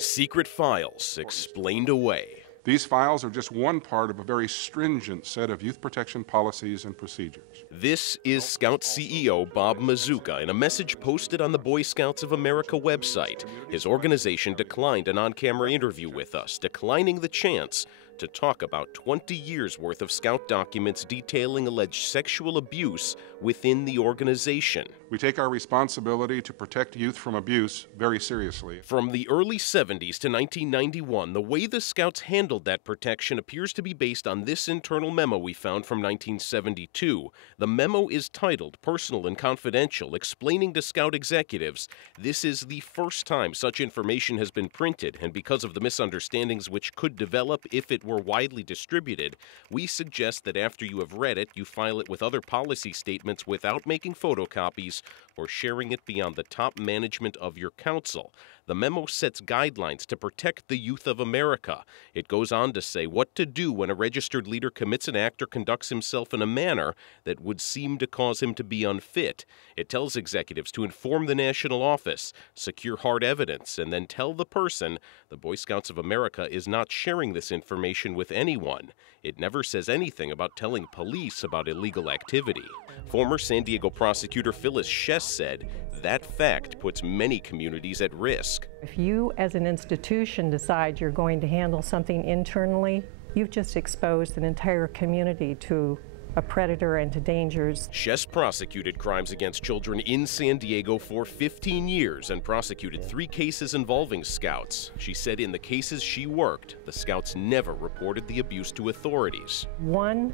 Secret files explained away. These files are just one part of a very stringent set of youth protection policies and procedures. This is Scout CEO Bob Mazuka in a message posted on the Boy Scouts of America website. His organization declined an on-camera interview with us, declining the chance to talk about 20 years worth of Scout documents detailing alleged sexual abuse within the organization. We take our responsibility to protect youth from abuse very seriously. From the early 70s to 1991, the way the Scouts handled that protection appears to be based on this internal memo we found from 1972. The memo is titled Personal and Confidential, explaining to Scout executives this is the first time such information has been printed, and because of the misunderstandings which could develop if it were widely distributed, we suggest that after you have read it, you file it with other policy statements without making photocopies or sharing it beyond the top management of your council. The memo sets guidelines to protect the youth of America. It goes on to say what to do when a registered leader commits an act or conducts himself in a manner that would seem to cause him to be unfit. It tells executives to inform the national office, secure hard evidence, and then tell the person the Boy Scouts of America is not sharing this information with anyone. It never says anything about telling police about illegal activity. Former San Diego prosecutor Phyllis Shess said that fact puts many communities at risk. If you as an institution decide you're going to handle something internally, you've just exposed an entire community to a predator and to dangers. Shess prosecuted crimes against children in San Diego for 15 years and prosecuted 3 cases involving Scouts. She said in the cases she worked, the Scouts never reported the abuse to authorities. One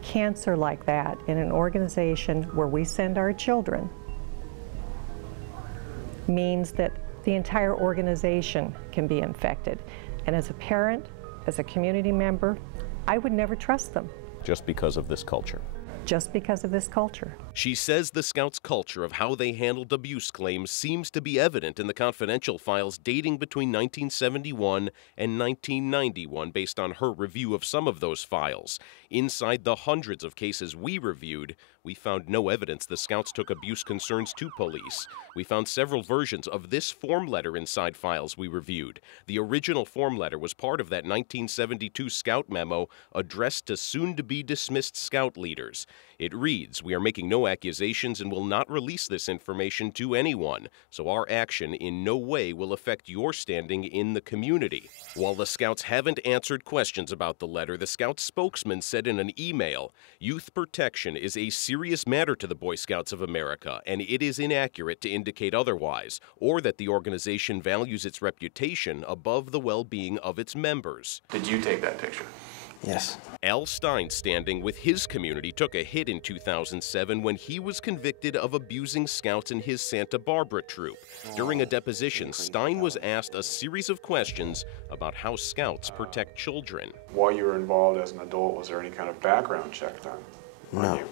cancer like that in an organization where we send our children means that the entire organization can be infected. And as a parent, as a community member, I would never trust them. Just because of this culture. Just because of this culture. She says the Scouts' culture of how they handled abuse claims seems to be evident in the confidential files dating between 1971 and 1991 based on her review of some of those files. Inside the hundreds of cases we reviewed, we found no evidence the Scouts took abuse concerns to police. We found several versions of this form letter inside files we reviewed. The original form letter was part of that 1972 Scout memo addressed to soon-to-be dismissed Scout leaders. It reads, "We are making no accusations and will not release this information to anyone, so our action in no way will affect your standing in the community." While the Scouts haven't answered questions about the letter, the Scout spokesman said in an email, "Youth protection is a serious matter to the Boy Scouts of America, and it is inaccurate to indicate otherwise, or that the organization values its reputation above the well-being of its members." Did you take that picture? Yes. Al Stein, standing with his community, took a hit in 2007 when he was convicted of abusing Scouts in his Santa Barbara troop. During a deposition, Stein was asked a series of questions about how Scouts protect children. While you were involved as an adult, was there any kind of background check done on you?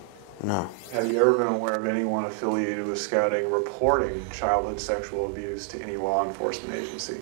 No. Have you ever been aware of anyone affiliated with Scouting reporting childhood sexual abuse to any law enforcement agency?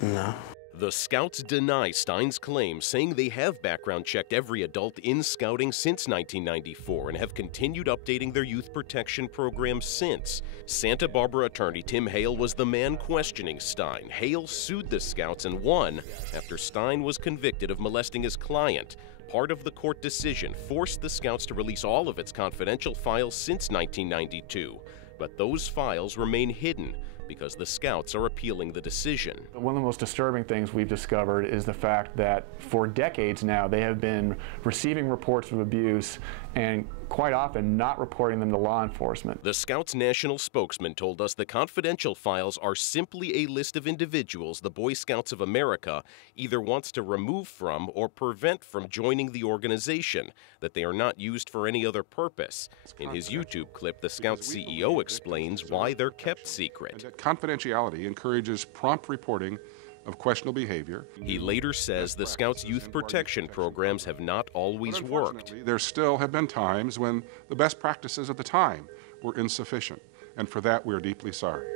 No. The Scouts deny Stein's claim, saying they have background checked every adult in Scouting since 1994 and have continued updating their youth protection program since. Santa Barbara attorney Tim Hale was the man questioning Stein. Hale sued the Scouts and won after Stein was convicted of molesting his client. Part of the court decision forced the Scouts to release all of its confidential files since 1992, but those files remain hidden because the Scouts are appealing the decision. One of the most disturbing things we've discovered is the fact that for decades now they have been receiving reports of abuse and quite often not reporting them to law enforcement. The Scouts' national spokesman told us the confidential files are simply a list of individuals the Boy Scouts of America either wants to remove from or prevent from joining the organization, that they are not used for any other purpose. In his YouTube clip, the Scouts CEO explains why they're kept secret. Confidentiality encourages prompt reporting of questionable behavior. He later says the Scouts' youth protection programs have not always worked. There still have been times when the best practices at the time were insufficient, and for that we are deeply sorry.